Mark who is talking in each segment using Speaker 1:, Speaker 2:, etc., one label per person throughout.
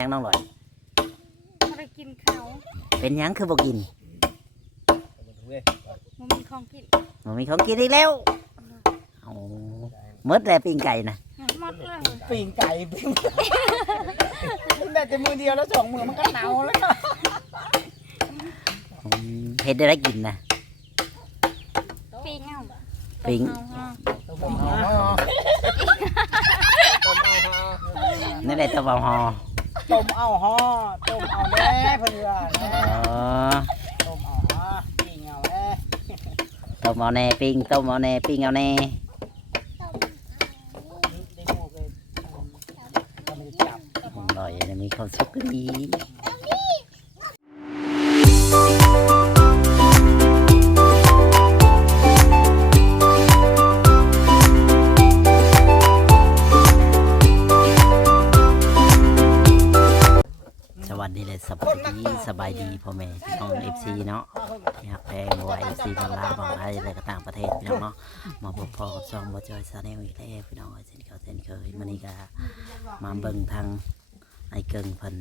Speaker 1: ยังน้องลอย
Speaker 2: บ่ได้กินข้าว
Speaker 1: เป็นหยังคือบ่กิน
Speaker 2: บ่มีของกิน
Speaker 1: มันมีของกินอีกแล้วเอาหมดแล้วปิ้งไก่นะ
Speaker 2: หมดเลย
Speaker 3: ปิ่งไก่ปิ่งกินได้แต่มือเดียวแล้วสองมือมันก็เน่าแล้วเนาะ
Speaker 1: อืมเฮ็ดได้ไรกินนะ
Speaker 2: ปิ้งเอา
Speaker 1: ปิ้ง
Speaker 2: เอา
Speaker 3: ต้มเอาฮะต้มเอาฮะ
Speaker 1: นี่แหละตะเบาฮอ
Speaker 3: ต้มเอาฮะต้มเอาแน่เพื่อนแน่
Speaker 1: อ๋อ
Speaker 3: ต้มเอาฮะปิ่งเอาแน่
Speaker 1: ต้มเอาแน่ปิ้งต้มเอาแน่ปิ้งเอาแน่
Speaker 3: ได้หมูเลยก็ไม่ได้จับ
Speaker 1: น้องลอยนะมีความสุขก็ดีส ซีเนาะอยากแพงไว้เอฟซีบางลาบางไทยอะไรก็ต่างประเทศพี่น้องเนาะมาพบพ่อกับช่องบอจอยซาแนลอีกแล้วพี่น้องเช่นเคยเช่นเคยมันนี้ก็มาเบิ่งทางไอ้เกิงเพิ่น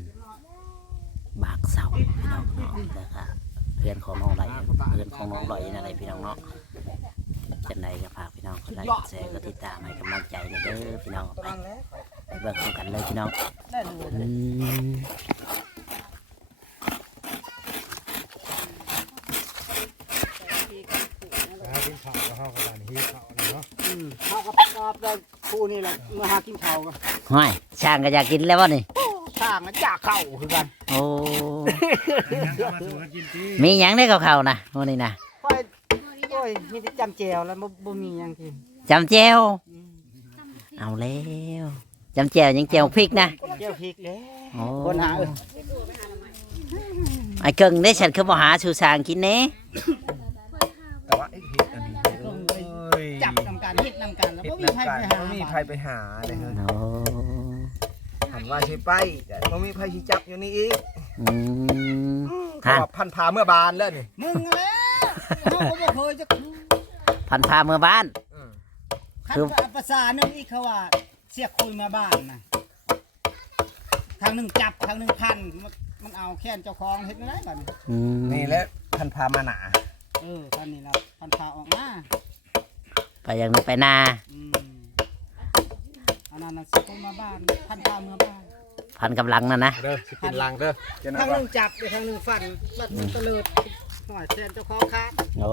Speaker 1: บากเสาพี่น้องเนาะแล้วก็เพื่อนของน้องไหลเพื่อนของน้องไหลนั่นแหละพี่น้องเนาะจังใดก็ฝากพี่น้องกดไลค์กดแชร์กดติดตามให้กำลังใจหนะเด้อพี่น้องไป
Speaker 3: นั้นแหละ
Speaker 1: ไปเบิ่งกันเลยพี่น้อง
Speaker 3: ได้เลย
Speaker 1: อืม
Speaker 4: หากินข้าวก็เข้ากันฮีข้าวนี่เนาะ
Speaker 3: อืมเขาก็พักอบได้คู่นี่แหละเมื่อหากินข้าวกัน
Speaker 1: ห้อยช่างก็อยากกินแล้ววะนี่
Speaker 3: สร้างแล้วจากเข้าคือกัน
Speaker 1: โอ้
Speaker 4: ยังก็มาสู่กันกินตี
Speaker 1: มีหยังได้กับเขาวๆนะวันนี้นะ
Speaker 3: ค่อยโอ้ยมีแต่จำแจวแล้วบ่บ่มีหยังกิน
Speaker 1: จำแจวเอาแล้วจำแจวยังแจวพริกนะ
Speaker 3: แก้วพริกแล้ว
Speaker 1: โอ้
Speaker 3: คนหาเออ
Speaker 1: ไอ้เกิงได้ฉันคือมาหาชูสางกินเน่
Speaker 5: แต่ว่าไอ้เห็ดอันนี้เอ้ย
Speaker 3: จับนำกันเฮ็ดนำกันแล้ว
Speaker 5: เห็
Speaker 3: บ่
Speaker 5: ด
Speaker 3: มี
Speaker 5: นำ
Speaker 3: ใคร
Speaker 5: กัน
Speaker 3: ไปหา
Speaker 5: บ่มีใครไปหาเลยเฮ้ย
Speaker 1: โอ้
Speaker 5: หันว่าใช่ไปแต่บ่มีใครสิจับอยู่นี่อีก
Speaker 1: อืม
Speaker 5: เขาว่าพันพาเมื่อบานแล้วนี่
Speaker 3: มึงแล้วเฮาก็บ่เคยจะ
Speaker 1: พันพาเมื่อบ้าน
Speaker 5: อืม
Speaker 3: คัน
Speaker 1: คือ
Speaker 3: ภาษาหนึงอีกเขาว่า เสียคุยมาบ้านน่ะทางหนึงจับทางหนึงพันมันมันเอาแค้นเจ้าของเฮ็ดไม่ได้บัดนี้
Speaker 1: อืม
Speaker 5: นี่แหละพันพามาหนา
Speaker 3: เออตอนนี้เราพันพาออกมา
Speaker 1: ไปอย่างนี้ไปนา
Speaker 3: อืมอันนั้นน่ะสิคุยมาบ้านพันพาเมืองบ้าน
Speaker 1: พันกำลังนั่นนะ
Speaker 4: เด้อสิกินลังเด้อ
Speaker 5: จะนั
Speaker 3: ทา
Speaker 5: บ
Speaker 3: งห
Speaker 5: ว่า
Speaker 3: นึงจับไปทางหนึงฟันบัดมันตะเลิดหน่อยแทนเจ้าของค้า
Speaker 1: โอ้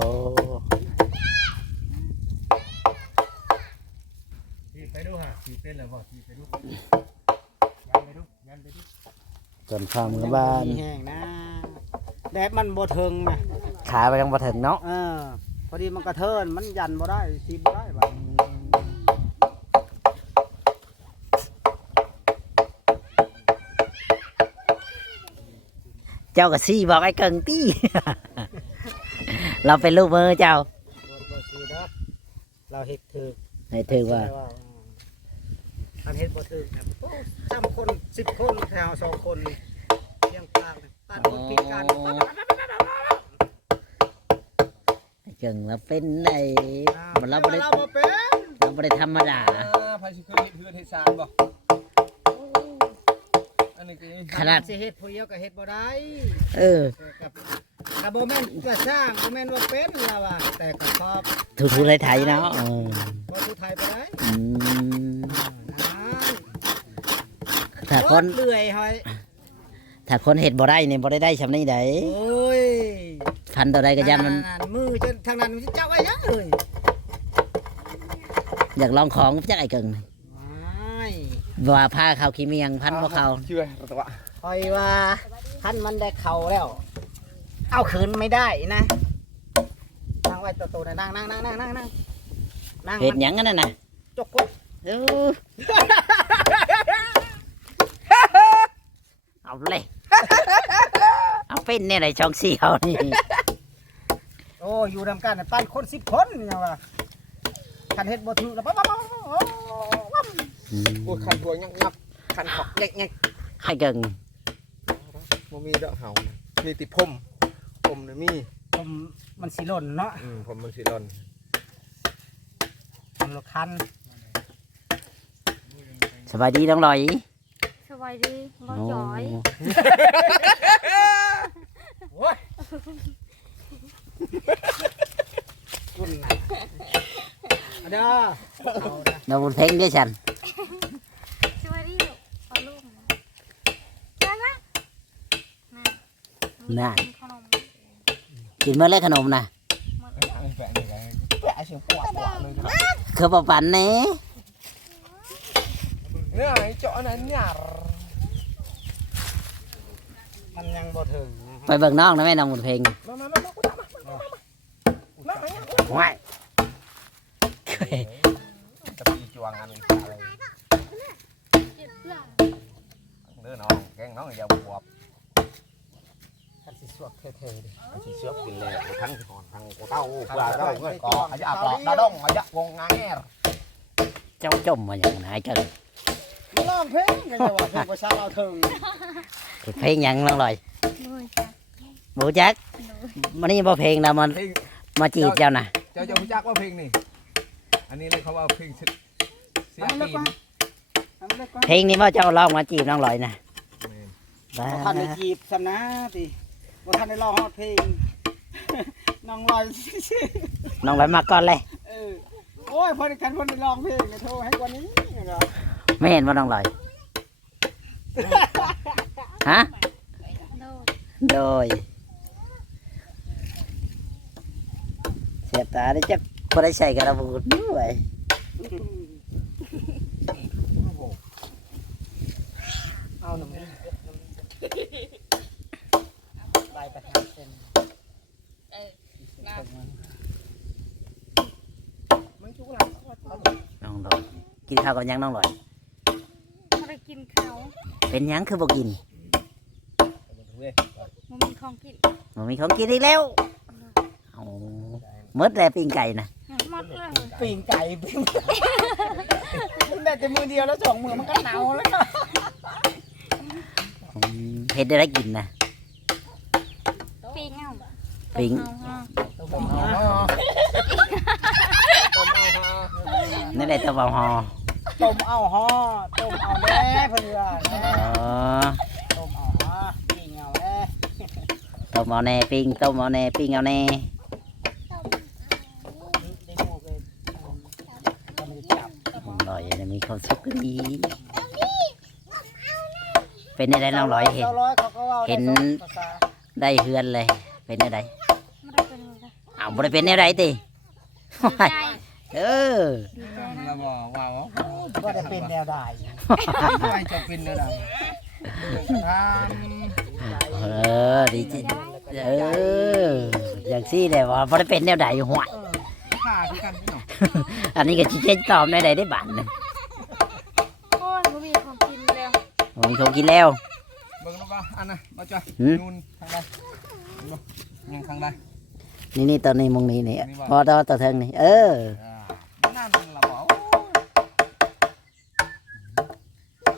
Speaker 4: ขี่ไปดูฮะขี่เป็นแล้วบ่ขี่ไปดูยันไปดูยันไปดู
Speaker 1: จนพาเมื่อบ้าน
Speaker 3: มีแห้งนะแดดมันบ่เทิงนะ
Speaker 1: ขาไปยังบ่ถึงเนาะ
Speaker 3: เออ พอดีมันกระเทินมันยันบ่ได้ทีบ่ได้บัด
Speaker 1: เจ้าก็ซี่บอกไอ้เกิงตี้ เราเป็นลูกมือเจ้า
Speaker 3: บ่บ่สิเด้อเราเฮ็ดถูก
Speaker 1: ให้ถือว่า
Speaker 3: อันเฮ็ดบ่ถูกครับโอ้สามคน10คนแถวสองคนเลี้ยงปลาตัดคนพิการ
Speaker 1: เก่งเราเป็นไอ้มันเราไม่ได้
Speaker 3: เราบ่เป็น
Speaker 1: เราไม่ได้ธรรมดา
Speaker 5: อ่าพายสิเคยเฮ็ดเฮือนเฮ็ดซานบ่อันนี้ก็
Speaker 1: ขนาด
Speaker 3: สิเฮ็ดผู้เดียวก็เฮ็ดบ่ได้
Speaker 1: เออ
Speaker 3: กับกับบ่แม่นก็สร้างบ่แม่นว่าเป็นล่ะว่าแต่ก็ชอบ
Speaker 1: ถูทูไทยๆเนาะเออ
Speaker 3: บ่ผู้ไทยไปได้
Speaker 1: อืม
Speaker 3: อ่า
Speaker 1: ถ้าคน
Speaker 3: เลื่อยหอย
Speaker 1: ถ้าคนเห็ดบ่ได้เนี่ยบ่ได้ได้ชำนี้ได้
Speaker 3: โอ้ย
Speaker 1: พันตัวใดก็ยันมัน
Speaker 3: มือจน ทางนั้นมันสิเจ้าไว้ยังเอ้ย
Speaker 1: อยากลองของจักไอ้เกิง
Speaker 3: ไม่
Speaker 1: ว่าผ้าเขาขี้เมียงพันพวกเขา
Speaker 5: เชื่อตัว
Speaker 3: คอยว่าท่านมันได้เข่าแล้ว เอาคืนไม่ได้นะนั่งไว้ตัวๆนะนั่งนั่งนั่งนั่งนั่งนั่งนั่ง
Speaker 1: เห็ด
Speaker 3: มัน
Speaker 1: หยังกันนั่นน่ะ
Speaker 3: จกกุด
Speaker 1: เออเอาเลย เอาเป็นเนี่ยไรช่องเสียวนี่
Speaker 3: โอ้อยู่นำกันน่ะปั้นคนสิบคนเนี่ยว่าคันเฮ็ดบ่ถือแล้วปั๊บปั๊บปั๊บปั๊บ
Speaker 1: อืม
Speaker 5: โอ้ยคันตัวยักยักคันขอกแยกแยก
Speaker 1: ไอ้เกิง
Speaker 5: บ่มีดอกเห่านะมีติพมพมนี่มี
Speaker 3: ผมมันสิหล่นเนาะ
Speaker 5: อืมผมมันสิหล่น
Speaker 3: มันรถคัน
Speaker 1: สบายดีน้องลอย
Speaker 2: สบายดีบ่จ่อย
Speaker 4: โอ้ย
Speaker 3: คุณน่ะเอาเด้อเอาเด้อ
Speaker 1: น้องบุญเพ็งด้วยฉัน
Speaker 2: สบายดีลูกเอาลูกมาจ้าจ้าน่ะกินขนม
Speaker 1: กินเมื่อไรขนมนะ
Speaker 2: หมด
Speaker 4: ไอ้แฝงนี่ไง
Speaker 5: แปะเสียงปวดปวดเลย
Speaker 1: คือปปันนี่
Speaker 5: เนี่ยไอ้เจาะนั้นเนี่ย
Speaker 3: มันยังบ่ถึงนะ
Speaker 1: ไปเบิ่งน้องนะแม่น้องบุญเพ็ง
Speaker 5: มามามามากูตามมามามา
Speaker 1: ว้ายเคย
Speaker 5: จะปีจวงอันนี้อะไร
Speaker 2: เจ็บหลัง
Speaker 5: เด้อน้องแกงน้องอย่าบวบ
Speaker 3: คันสิสวกเท่ๆดิ
Speaker 5: ไอ้ที่เชือกกินเลยทั้งหอนทั้งกูเต้าเพื่อเราเงินก่ออายะกรอบดาดงอายะวงงาแง่
Speaker 1: เจ้าจมมาอย่างไหนกัน
Speaker 3: มาร้องเพลงกันจะว่าเพลงประชาเราถึง
Speaker 1: เพลงหยังน้องลอย
Speaker 2: ด้วยจ้ะ
Speaker 1: บูจักมันนี่บ่เพลงนะมัน
Speaker 4: เพลง
Speaker 1: มาจีบเจ้านะ
Speaker 4: เจ้าจะรู้จักว่าเพลงนี่อันนี้เลยเขาว่าเพลงเสีย
Speaker 3: เอามันเลิก
Speaker 4: ตี
Speaker 3: ก่อนน เอามันเลิกก่อน
Speaker 1: เพลงนี้ว่าเจ้าร้องมาจีบน้องลอยนะบ้า
Speaker 3: บ่ทันได้จีบสำนะติบ่ทันได้ร้องฮอดเพลง น้องลอย
Speaker 1: น้องลอยมาก่อนเลย
Speaker 3: เออโอ้ยพอได้กันพอได้ร้องเพลงเนี่ยโทรให้กว่านี้เหรอ
Speaker 1: ไม่เห็นว่าน้องลอย ฮะ
Speaker 2: โดย
Speaker 1: โดยเสียตาได้จักบ่ได้ใส่กระบุนด้วย
Speaker 3: เอาหนุ่มไปประทับเส้น
Speaker 5: มันจุกหลัง
Speaker 1: น้องลอยกินข้าวกับหยังน้องลอย
Speaker 2: บ่ได้กินข้าว
Speaker 1: เป็นหยังคือบ่กิน
Speaker 2: บ่มีของกิน
Speaker 1: มันมีของกินอีกแล้วเอาหมดแล้วปิ้งไก่นะ
Speaker 2: หมดเลย
Speaker 3: ปีงไก่ปีงมันได้แต่มือเดียวแล้วสองมือมันก็เน่าแล้ว
Speaker 1: อืม เฮ็ดได้ได้กินนะ
Speaker 2: ปีเงา
Speaker 1: ปิ้ง
Speaker 2: เอาฮะ
Speaker 5: ต้มเอาต้มเอาฮะ
Speaker 1: นี่ได้ตะวันหอ
Speaker 3: ต้มเอาห่อต้มเอาแน่เพื่อน
Speaker 1: อ๋อ
Speaker 3: ต้มเอาห่อปีงเอาแน่
Speaker 1: ต้มเอาแน่ปิ้งต้มเอาแน่ปิ้งเอาแน่
Speaker 3: ได้หมูไปก็ไม่ได้จับ
Speaker 1: น้องลอยจะมีความสุขดี เป็นได้น้องลอยเห็น
Speaker 3: จ้าร้อยเขาก็ว่าได้
Speaker 1: เห็น
Speaker 3: สองภาษา
Speaker 1: ได้เฮือนเลย เป็นได้ได
Speaker 2: ไม่ได้เป็นเลย
Speaker 1: อ้าวบ่ได้เป็นได้ไดติ
Speaker 2: ดีใจ
Speaker 1: เออ
Speaker 2: ดีใจนะ
Speaker 4: แล้วบอกว้าว
Speaker 3: ก็ได้เป็นแนวใด
Speaker 4: ใครจะเป็นอะไรท
Speaker 1: เออดีจเอออย่างซี่เลยว่าบ่ได้เป็นแนวใดห่วยำ
Speaker 4: ข้าคือกันพี่น้อง
Speaker 1: อันนี้ก็สิเจ๊ตอบในใดได้บัดนึง
Speaker 2: โอ้ยบ่มีของกิน แล้ว
Speaker 1: บ่มีของกินแล้ว
Speaker 4: เบิ่งแล้วว่าอันน่ะมาจ้ะ
Speaker 1: หืม
Speaker 4: นูนทางใดบ่ยังทางใด
Speaker 1: นี่นี่ตอนนี้มองนี้นี่
Speaker 4: นี่ว่า
Speaker 1: พอต่อต่อเทิงนี่เออ
Speaker 4: อ่านั่นล่ะบ่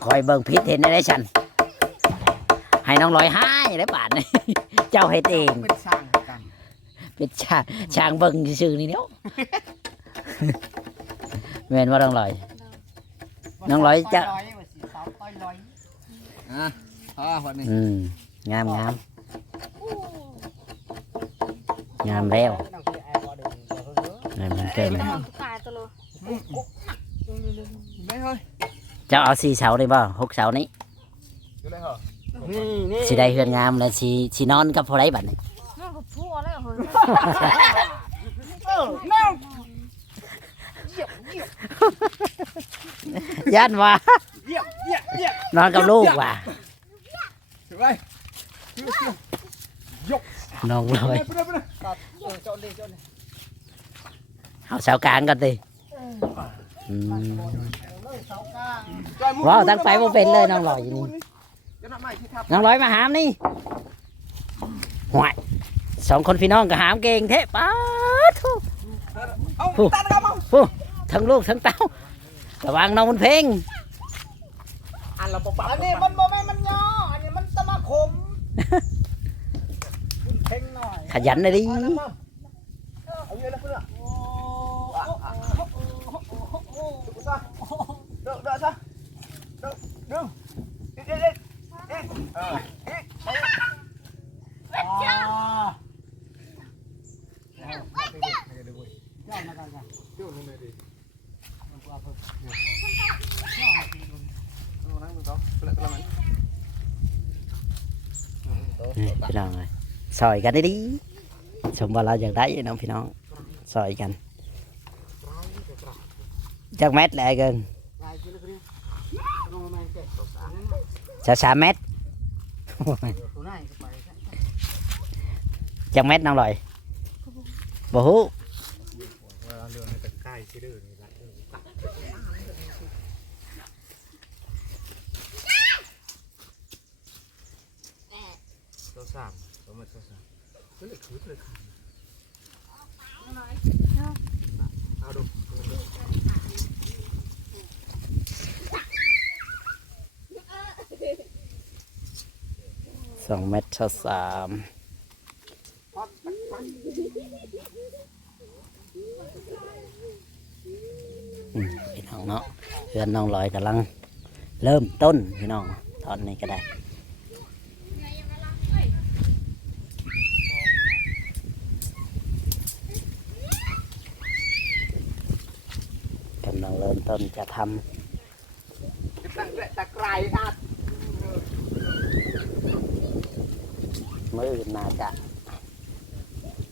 Speaker 1: คอยเบิ่งพิษเห็นได้ฉันให้น้องลอยห้ายได้บาทนี่เจ้าเฮ็ดเอง
Speaker 4: เป็นสร้างกัน
Speaker 1: เป็นช่างช่างเบิ่งซื่อๆนี่เนาะแม่นว่าน้องลอย น้องร้อยจะ
Speaker 3: อะ
Speaker 4: พอวันนี้
Speaker 1: อืมงามงามงามแล้ว
Speaker 3: น้องคือแอร์บอดึงเดี๋ยวเพิ่งเด้อ
Speaker 1: นั่นมันเกิน
Speaker 2: ไม่
Speaker 1: แล้ว
Speaker 2: ต้องตุกาตัวโล
Speaker 4: ไม่เฮ้ย
Speaker 1: เจ้าเอาสี่เสาได้บ่หกเสานี้
Speaker 4: อยู่เลยเหรอ
Speaker 3: นี่นี่
Speaker 1: สิได้เฮือนงามแล้วสิสินอนกับผู้ใดบัดนี้
Speaker 2: น้องก็พัวแล้วเฮ้ย
Speaker 3: เออน้อง
Speaker 1: ย่านว่า นอนกับลูกว่ะ
Speaker 4: ถือไว้ถือไว้
Speaker 1: น้องลอย
Speaker 4: ไปเลยไปเลย
Speaker 3: ตัดเออเจาะเลยเจาะเลย
Speaker 1: เอาเสากลางก่อนติอืม
Speaker 3: เลยเสากลาง
Speaker 4: จอยมุด
Speaker 1: ว้าวตั้งไปบ่เป็นเลยน้องลอยอยู่นี่
Speaker 4: จะนำไม้ที่ทับ
Speaker 1: น้องลอยมาหามนี่ห่วยสองคนพี่น้องก็หามเก่งเทะป้าดทุ
Speaker 4: เอา
Speaker 1: ผู้
Speaker 4: ตัดกันเอา
Speaker 1: ทั้งลูกทั้งเต้าระวังน้องมันเพลง
Speaker 5: อันเราปะปะ
Speaker 3: อันนี้มันบ่แม่นมันย่ออันนี้มันสมาคมคุณเพ่งหน่อย
Speaker 1: ขยันเลยดิ
Speaker 5: เอาเยอะแล้วเพื่อน
Speaker 3: โอ้โอ้โอ้โอ้โอ้โอ้
Speaker 5: ดูซะเด้อเด้อซะเด้อดึง
Speaker 3: อ๋อ
Speaker 4: ไม่ได้ด้วย
Speaker 3: ย่อมากันจ้ะ
Speaker 4: เดี๋ยวนึงเลยดิ
Speaker 3: มันกว่าเพิ่ม
Speaker 5: นั่งดูต่อเปลือกละมัน
Speaker 1: นี่พี่น้องเลยซอยกันได้ดีชมว่าเราอยากได้น้องพี่น้องซอยกันจากเม็ดแหละเกิน
Speaker 3: ลายกินแล้วก็เนี่ยลงมาแมนเจ็ดตัวสามนั่น
Speaker 1: สามสามเม็ด
Speaker 3: ตัวไหนก็ไปใช่
Speaker 1: จากเม็ดน้องลอยบ่ฮู้
Speaker 4: เวลาเรื่องให้แต่ใกล้ชิดื้อนี่ละตัวสามตัวมันตัวสามเลยคือเอาดู
Speaker 1: สองเม็ดชสามพี่น้องเนาะเพื่อนน้องลอยกำลัง เริ่มต้นพี่น้องตอนนี้ก็ได้กำลังเริ่ม ต้นจะทำ
Speaker 5: แต่ไคร้อัด
Speaker 1: มือน่าจะ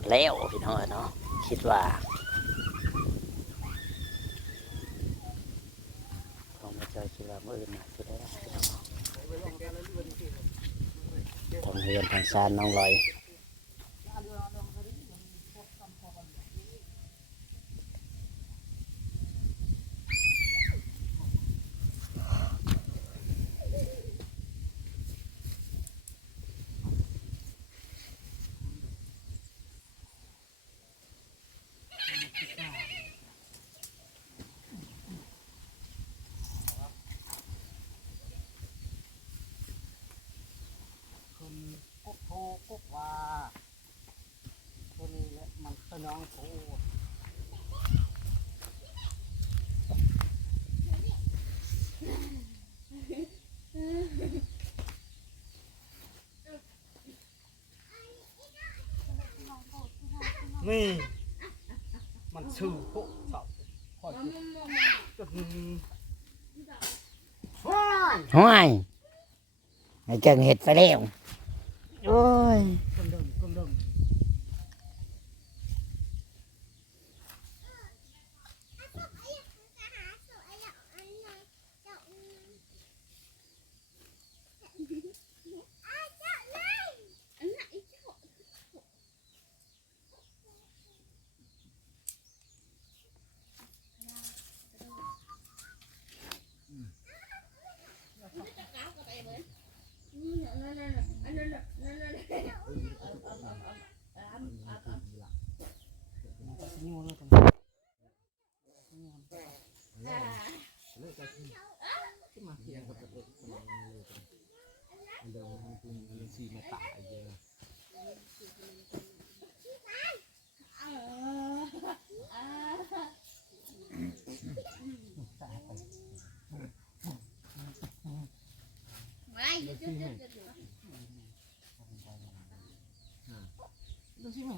Speaker 1: แล้วพี่น้องเนาะคิดว่าผมไม่เคยคิดว่ามือน่าจะได้พี่น้องทางเรียนทางซานน้องลอย
Speaker 3: คนกุ๊กโทกุ๊กว่าตัวนี้แหละมันสนองโท นี่ มันชื่อโคเสาคอยจุดว้าย
Speaker 1: ห้วยไอ้เจังเห็ดไปแล้ว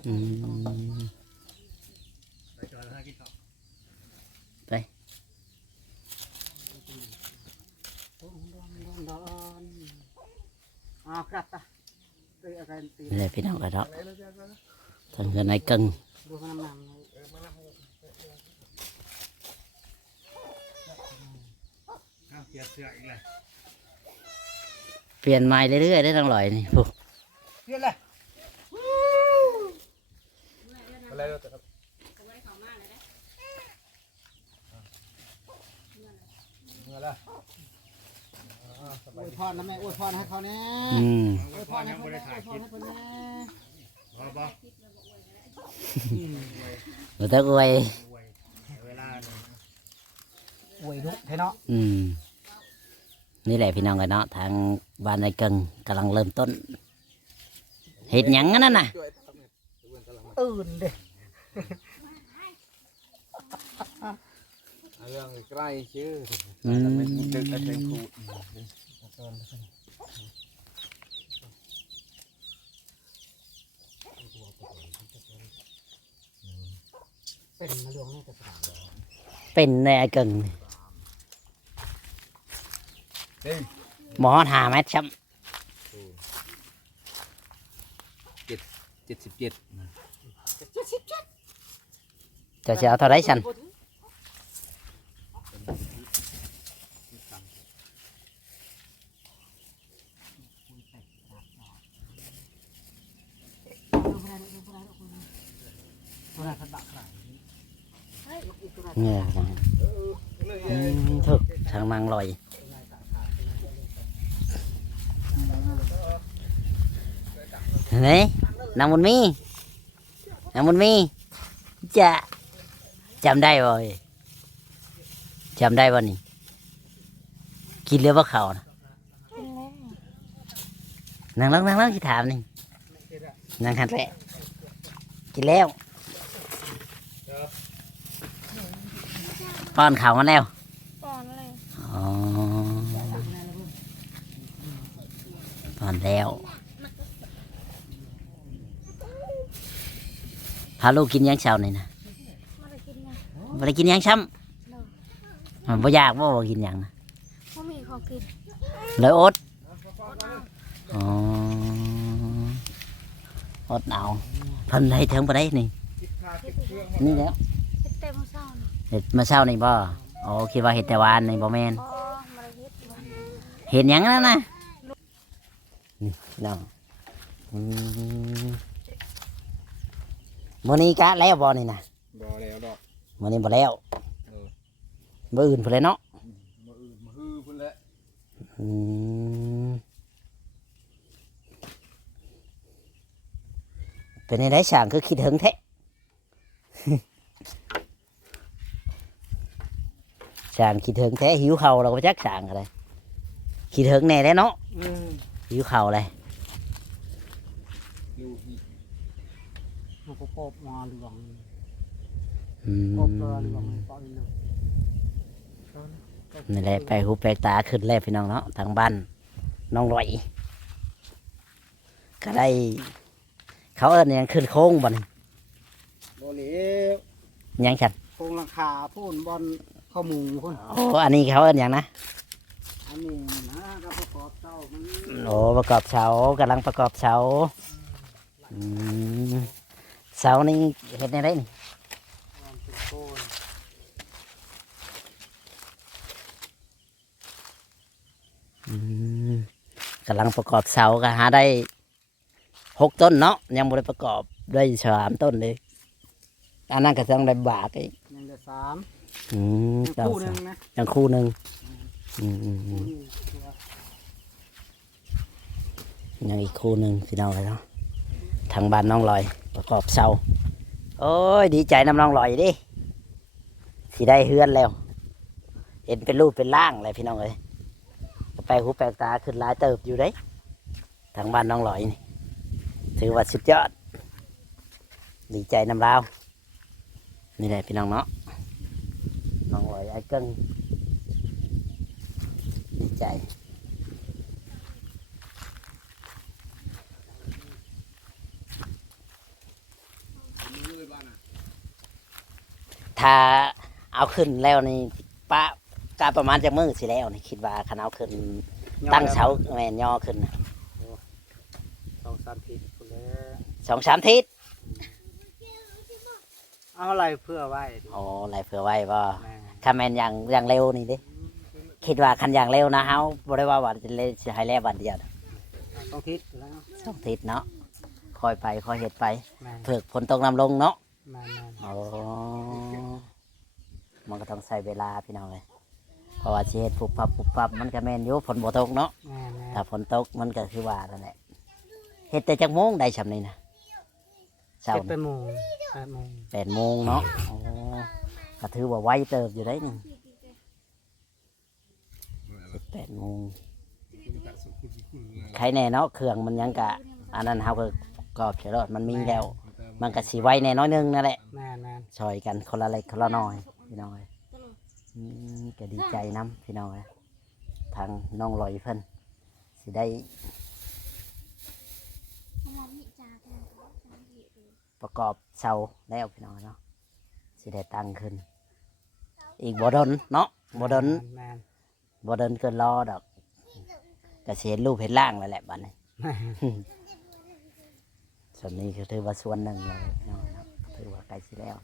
Speaker 1: อื
Speaker 3: ม
Speaker 4: ไปจอยแล้วใป
Speaker 1: ลี่ยนไม้เรื่อยๆได้ทั้งลอยนี่ผู้
Speaker 3: เพี้ยนเลย
Speaker 5: อะไรแล้วแต่
Speaker 4: เมื่อละ
Speaker 3: อวยพรนะแม่อวยพรให้เขาเนี่ย
Speaker 1: อืม
Speaker 3: อวยพรให้เขาเนี่ยอวยพรให้เขาเนี่ย
Speaker 4: พอบ่
Speaker 1: เราต้องอวย
Speaker 4: รวยเวลาเนี่ย
Speaker 3: อวยดุเทเนาะ
Speaker 1: อืม นี่แหละพี่น้องกันเนาะทางบ้านในเกิงกำลังเริ่มต้นเห็ดหยังนั่นน่ะ
Speaker 3: อื่นเด้
Speaker 5: เรื่องใกล้ชื่อ
Speaker 1: อืม
Speaker 5: ตึกอาจรคู
Speaker 3: เป็นมาลวงน่าจะ
Speaker 1: เป็นในไอ้เกิง หมอหาแมทช้
Speaker 5: เจ็ดสิบเจ็ดำ
Speaker 1: จะจะเอาเท่าไรฉัน
Speaker 3: ตัวนั้นพันบาทขาย
Speaker 1: เนี่ยนะอืมถึกทางนางลอย นี่นางบุญมีนางบุญมีจะจำได้บ่เอ้ยจำได้บ่นี่กินเรือบ่เขานะ
Speaker 2: กินแล้ว
Speaker 1: นางลองนางลองที่ถามนี่นางหันแหละกินแล้วป้อนข่าวมาแล้ว
Speaker 2: ก่อนเลย
Speaker 1: อ๋อป้อนแล้ว พาลูกกินยังเช้านี่นะ
Speaker 2: มาได้กินยัง
Speaker 1: บ่ได้กินยังช้
Speaker 2: เนาะำ
Speaker 1: มันบ่อยากบ่บ่กินยังนะ
Speaker 2: พ่มีของกิน
Speaker 1: เลยอดอ๋ออดเอาเพิ่นให้ถึงบ่ได้นี่นี่แล้ว
Speaker 2: เฮ็ดเต็มเศร้านะ
Speaker 1: เห็ดมาเช้านี่บ่อ๋อคิดว่าเห็ดแต่วานนี่บ่แม่น
Speaker 2: อ๋อมาได้เฮ็ดบ่
Speaker 1: เห็นหยังนั่นนะนี่น้องอืม มื้อนี้กะแล้วบ่นี่นะ
Speaker 5: รอแล้วดอก
Speaker 1: มื้อนี้บ่แล้ว
Speaker 5: เออ
Speaker 1: มื้ออื่นพุ่นเลยเนาะ
Speaker 5: มาอื่นมาฮือพุ่นแล้ว
Speaker 1: อืมเป็นไงได้ช่างคือคิดถึงแท้ช่างคิดถึงแท้หิวข้าวเราก็บ่จักช่างอะไรคิดถึงแน่แท้เนาะ
Speaker 3: อืม
Speaker 1: หิวข้าวเลย
Speaker 5: ดูอีก
Speaker 3: มันก็กบมาหลวง
Speaker 1: อืม
Speaker 3: กบเรือหลวงปล่อยเลย
Speaker 1: นี่แหละไปหูไปตาขึ้นแล้วพี่น้องเนาะทางบ้านน้องลอย ก็ได้ เขาเอิ้นหยังขึ้นโค้งบ่นี่
Speaker 3: โบเหลว
Speaker 1: หยังฉัน
Speaker 3: โครงหลังคาพูนบอลข้อมูพุ่น
Speaker 1: โอ้อันนี้เขาเอิ้นหยังนะ
Speaker 3: อันนี้นะก็ประกอบเต้ามัน
Speaker 1: โอ้ประกอบเสากำลังประกอบเสาอืม เสานี่เห็นในไรนี่
Speaker 3: ความเป็นโคน
Speaker 1: อืมกำลังประกอบเสาก็หาได้หกต้นเนาะยังบ่ได้ประกอบได้สามต้นเลยอันนั้นก็ต้องได้บากอีก
Speaker 3: ยังเหลือสาม
Speaker 1: อืม
Speaker 3: ยังคู่หนึงนะ
Speaker 1: ยังคู่หนึ่งอืมอืมอืม
Speaker 3: คู่ตัว
Speaker 1: ยังอีกคู่หนึ่งพี่น้องเลยเนาะทางบ้านน้องลอย ประกอบเสาโอ้ยดีใจน้ำน้องลอยดิสิได้เฮือนแล้ว เห็นเป็นรูปเป็นร่างเลยพี่น้องเลยไปหูแปลกตาขึ้นหลายเติบอยู่เด้ทางบ้านน้องลอยนี่ถือว่าสุดยอด ดีใจน้ำลาวนี่แหละพี่น้องเนาะน้องลอยไอ้เกิ้งดีใจ ถ้าเอาขึ้นแล้วนี่ป้ากาประมาณจะมือสิแล้วนี่คิดว่าคันเอาขึ้น ตั้งเสาแมนย่อขึ้นน่ะ
Speaker 3: สองสามทิศพุ่นแล้ว
Speaker 1: สองสามทิศ
Speaker 3: เอาอะไรเพื่อไว้ดิ
Speaker 1: โอ้อะไรเผื่อไว้บ่
Speaker 3: แม่
Speaker 1: คันแมนอย่างอย่างเร็วนี่เดิคิดว่าคันอย่างเร็วนะเฮาบ่ได้ว่าวันจะเล่นสิให้แล้ววันเดียวนะ
Speaker 3: ต้องทิศแล้ว
Speaker 1: สองทิศเนาะคอยไปคอยเฮ็ดไป
Speaker 3: แม่
Speaker 1: เผือกฝนตกน้ำลงเนาะ
Speaker 3: แม่แม่
Speaker 1: โอ้ มันก็ต้องใช้เวลาพี่น้องเลยเพราะว่าสิเฮ็ดปุบปับปุบปับมันก็แม่นอยู่ฝนบ่ตกเนาะ
Speaker 3: แม่แม่
Speaker 1: ถ้าฝนตกมันก็คือว่านั่นแหละเฮ็ดแต่จักโมงได้ชำนี้นะเช้า
Speaker 3: เจ็ดไป
Speaker 1: นี่
Speaker 3: โมงแปดโมง
Speaker 1: แปดโมงเนาะโอ้ก็ถือว่าไวเติบอยู่ได้นี่แปดโมงใครแน่เนาะเครื่องมันยังกะอันนั้นเฮาก็กรอบเฉลอดมันมีแล้ว มันก็สิไวแน่น้อยหนึงนั่นแหละ
Speaker 3: แม่แม่
Speaker 1: ช่วยกันคนละเล็กคนละน้อย พี่น้องเอ้ยอืมก็ดีใจน้ำพี่น้องเอ้ยทางน้องลอยเพิ่นสิได้
Speaker 2: มันมีจากัน
Speaker 1: ประกอบเสาแล้วพี่น้องเนาะสิได้ตั้งขึ้น อีกบ่ดนเนาะบ่ดน
Speaker 3: แมน
Speaker 1: บ่ดนเกินรอดอกก็สิเห็นรูปเห็นร่างแล้วแหละบัดนี้ส่วนนี้ก็ถือว่าส่วนหนึ่งเลยเนาะครับถือว่าใกล้สิแล้ว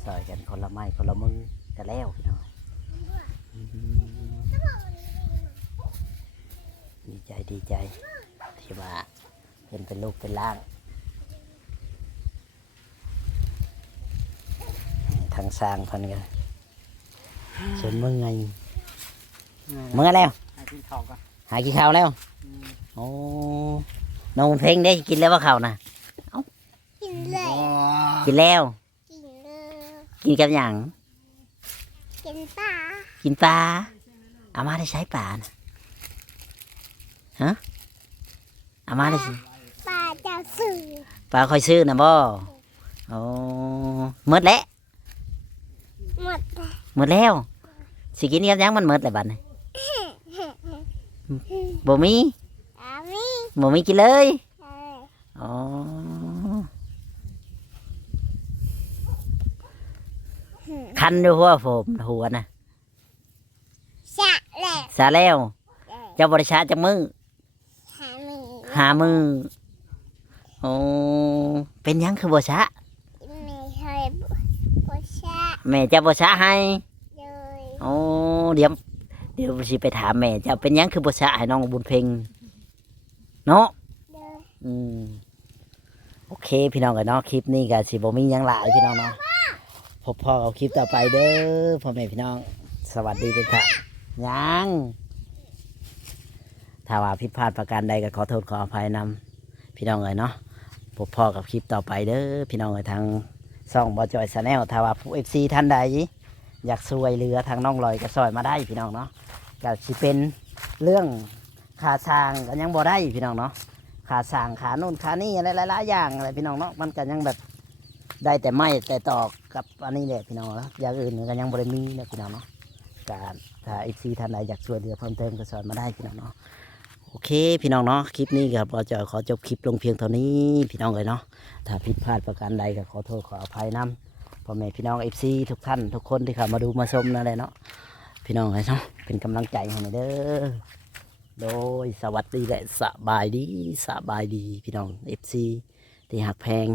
Speaker 1: ซ อยกันคนละไม้คนละมือก็แล้วพี่น้องอืมดีใจดีใจที่ว่าเห็นเป็นลูกเป็นร่างทางสร้างเพันกันส่วนมึงไงมึงแล้ว
Speaker 3: ให้กินข้าวก่อน
Speaker 1: หากินข้าวแล้ว
Speaker 3: อืม
Speaker 1: โอ้น้องเพลงได้กินแล้วว่าข้าวนะ
Speaker 2: กินเลย
Speaker 1: กินแล้ว
Speaker 2: กินเลย
Speaker 1: กินกับหยัง
Speaker 2: กินปลา
Speaker 1: กินปลาอามาได้ใช้ปลานะฮะอามาได้สิ
Speaker 2: ปลาจะสื่อ
Speaker 1: ปลาคอยซื้อนะบ่โอ้หมดแล้ว
Speaker 2: หมดเลย
Speaker 1: หมดแล้วสิกินกับหยังมันหมดเลยบัดนี้บ่มี
Speaker 2: อามี
Speaker 1: บ่มีกินเลย
Speaker 2: เออ
Speaker 1: อ๋อ คันดูหัวผมหัวนะ
Speaker 2: สะแหละ
Speaker 1: สาแล้ว
Speaker 2: เออ
Speaker 1: เจ้าบริชาจากมือ
Speaker 2: หามี
Speaker 1: หามือโอ้เป็นหยังคือบริชา
Speaker 2: ไม่เคยบชะ
Speaker 1: แม่เจ้าบริชาให้
Speaker 2: เลย
Speaker 1: โอ้เดี๋ยวเดี๋ยวสิไปถามแม่เจ้าเป็นหยังคือบริชาให้น้องบุญเพ็งเนาะ
Speaker 2: เลย
Speaker 1: อืม โอเค พี่น้องกันเนาะคลิปนี้ก็สิบ่มีหยังหลายพี่น้องเนาะ พบพ่อกับคลิปต่อไปเด้อพ่อแม่พี่น้อง สวัสดีทุกท่านยังถ้าว่าผิดพลาดประการใดก็ขอโทษขออภัยนำพี่น้องเลยเนาะพบพ่อกับคลิปต่อไปเด้อพี่น้องเลยทางซ่องบอจอยชาแนลถ้าว่าผู้เอฟซีท่านใดอยากช่วยเหลือทางน้องลอยก็ซอยมาได้พี่น้องเนาะก็สิเป็นเรื่องขาสางก็ยังบ่ได้พี่น้องเนาะขาสางขาโน่นขานี่อะไรหลายๆอย่างอะไรพี่น้องเนาะมันก็ยังแบบ ได้แต่ไม้แต่ตอกกับอันนี้แหละพี่น้องนะอย่างอื่นมันก็ยังบริมีนะพี่น้องเนาะการถ้าอีซีท่านใดอยากช่วยเหลือเพิ่มเติมก็สอนมาได้พี่น้องเนาะโอเคพี่น้องเนาะคลิปนี้ครับเราจะขอจบคลิปลงเพียงเท่านี้พี่น้องเลยเนาะถ้าผิดพลาดประการใดก็ขอโทษขออภัยนํพ่อแม่พี่น้องเอฟซีทุกท่านทุกคนที่เข้ามาดูมาชมนั่นแหละเนาะพี่น้องเลยเนาะเป็นกำลังใจให้เด้อโดยสวัสดีและสบายดีสบายดีพี่น้องเอฟซีที่หักแพง